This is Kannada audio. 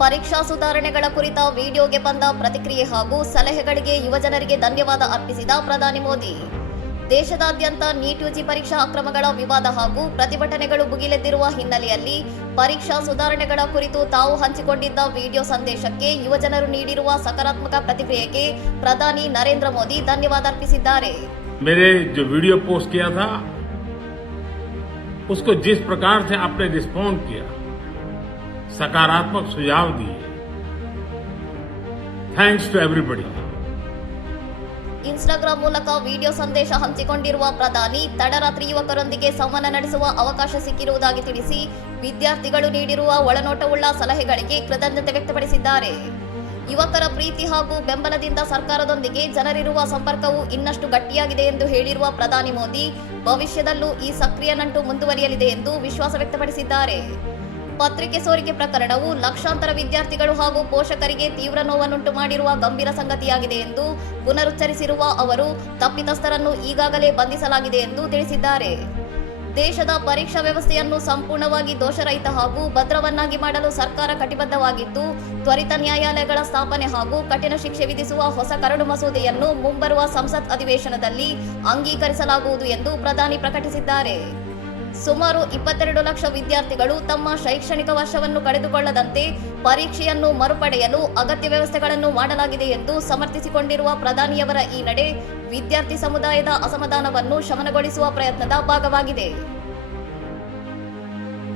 ಪರೀಕ್ಷಾ ಸುಧಾರಣೆಗಳ ಕುರಿತ ವಿಡಿಯೋಗೆ ಬಂದ ಪ್ರತಿಕ್ರಿಯೆ ಹಾಗೂ ಸಲಹೆಗಳಿಗೆ ಯುವಜನರಿಗೆ ಧನ್ಯವಾದ ಅರ್ಪಿಸಿದ ಪ್ರಧಾನಿ ಮೋದಿ. ದೇಶದಾದ್ಯಂತ ನೀಟ್ ಯುಜಿ ಪರೀಕ್ಷಾ ಅಕ್ರಮಗಳ ವಿವಾದ ಹಾಗೂ ಪ್ರತಿಭಟನೆಗಳು ಭುಗಿಲೆದ್ದಿರುವ ಹಿನ್ನೆಲೆಯಲ್ಲಿ ಪರೀಕ್ಷಾ ಸುಧಾರಣೆಗಳ ಕುರಿತು ತಾವು ಹಂಚಿಕೊಂಡಿದ್ದ ವಿಡಿಯೋ ಸಂದೇಶಕ್ಕೆ ಯುವಜನರು ನೀಡಿರುವ ಸಕಾರಾತ್ಮಕ ಪ್ರತಿಕ್ರಿಯೆಗೆ ಪ್ರಧಾನಿ ನರೇಂದ್ರ ಮೋದಿ ಧನ್ಯವಾದ ಅರ್ಪಿಸಿದ್ದಾರೆ. मेरे जो वीडियो पोस्ट किया था उसको जिस प्रकार से आपने रिस्पॉन्ड किया, सकारात्मक सुझाव दिए, थैंक्स टू एवरीबॉडी. ಇನ್ಸ್ಟಾಗ್ರಾಂ ಮೂಲಕ ವಿಡಿಯೋ ಸಂದೇಶ ಹಂಚಿಕೊಂಡಿರುವ ಪ್ರಧಾನಿ ತಡರಾತ್ರಿ ಯುವಕರೊಂದಿಗೆ ಸಂವಹನ ನಡೆಸುವ ಅವಕಾಶ ಸಿಕ್ಕಿರುವುದಾಗಿ ತಿಳಿಸಿ ವಿದ್ಯಾರ್ಥಿಗಳು ನೀಡಿರುವ ಒಳನೋಟವುಳ್ಳ ಸಲಹೆಗಳಿಗೆ ಕೃತಜ್ಞತೆ ವ್ಯಕ್ತಪಡಿಸಿದ್ದಾರೆ. ಯುವಕರ ಪ್ರೀತಿ ಹಾಗೂ ಬೆಂಬಲದಿಂದ ಸರ್ಕಾರದೊಂದಿಗೆ ಜನರಿರುವ ಸಂಪರ್ಕವು ಇನ್ನಷ್ಟು ಗಟ್ಟಿಯಾಗಿದೆ ಎಂದು ಹೇಳಿರುವ ಪ್ರಧಾನಿ ಮೋದಿ ಭವಿಷ್ಯದಲ್ಲೂ ಈ ಸಕ್ರಿಯ ನಂಟು ಮುಂದುವರಿಯಲಿದೆ ಎಂದು ವಿಶ್ವಾಸ ವ್ಯಕ್ತಪಡಿಸಿದ್ದಾರೆ. ಪತ್ರಿಕೆ ಸೋರಿಕೆ ಪ್ರಕರಣವು ಲಕ್ಷಾಂತರ ವಿದ್ಯಾರ್ಥಿಗಳು ಹಾಗೂ ಪೋಷಕರಿಗೆ ತೀವ್ರ ನೋವನ್ನುಂಟು ಮಾಡಿರುವ ಗಂಭೀರ ಸಂಗತಿಯಾಗಿದೆ ಎಂದು ಪುನರುಚ್ಚರಿಸಿರುವ ಅವರು ತಪ್ಪಿತಸ್ಥರನ್ನು ಈಗಾಗಲೇ ಬಂಧಿಸಲಾಗಿದೆ ಎಂದು ತಿಳಿಸಿದ್ದಾರೆ. ದೇಶದ ಪರೀಕ್ಷಾ ವ್ಯವಸ್ಥೆಯನ್ನು ಸಂಪೂರ್ಣವಾಗಿ ದೋಷರಹಿತ ಹಾಗೂ ಭದ್ರವನ್ನಾಗಿ ಮಾಡಲು ಸರ್ಕಾರ ಕಟಿಬದ್ಧವಾಗಿದ್ದು, ತ್ವರಿತ ನ್ಯಾಯಾಲಯಗಳ ಸ್ಥಾಪನೆ ಹಾಗೂ ಕಠಿಣ ಶಿಕ್ಷೆ ವಿಧಿಸುವ ಹೊಸ ಕರಡು ಮಸೂದೆಯನ್ನು ಮುಂಬರುವ ಸಂಸತ್ ಅಧಿವೇಶನದಲ್ಲಿ ಅಂಗೀಕರಿಸಲಾಗುವುದು ಎಂದು ಪ್ರಧಾನಿ ಪ್ರಕಟಿಸಿದ್ದಾರೆ. ಸುಮಾರು 22 ಲಕ್ಷ ವಿದ್ಯಾರ್ಥಿಗಳು ತಮ್ಮ ಶೈಕ್ಷಣಿಕ ವರ್ಷವನ್ನು ಕಳೆದುಕೊಳ್ಳದಂತೆ ಪರೀಕ್ಷೆಯನ್ನು ಮರುಪಡೆಯಲು ಅಗತ್ಯ ವ್ಯವಸ್ಥೆಗಳನ್ನು ಮಾಡಲಾಗಿದೆ ಎಂದು ಸಮರ್ಥಿಸಿಕೊಂಡಿರುವ ಪ್ರಧಾನಿಯವರ ಈ ನಡೆ ವಿದ್ಯಾರ್ಥಿ ಸಮುದಾಯದ ಅಸಮಾಧಾನವನ್ನು ಶಮನಗೊಳಿಸುವ ಪ್ರಯತ್ನದ ಭಾಗವಾಗಿದೆ.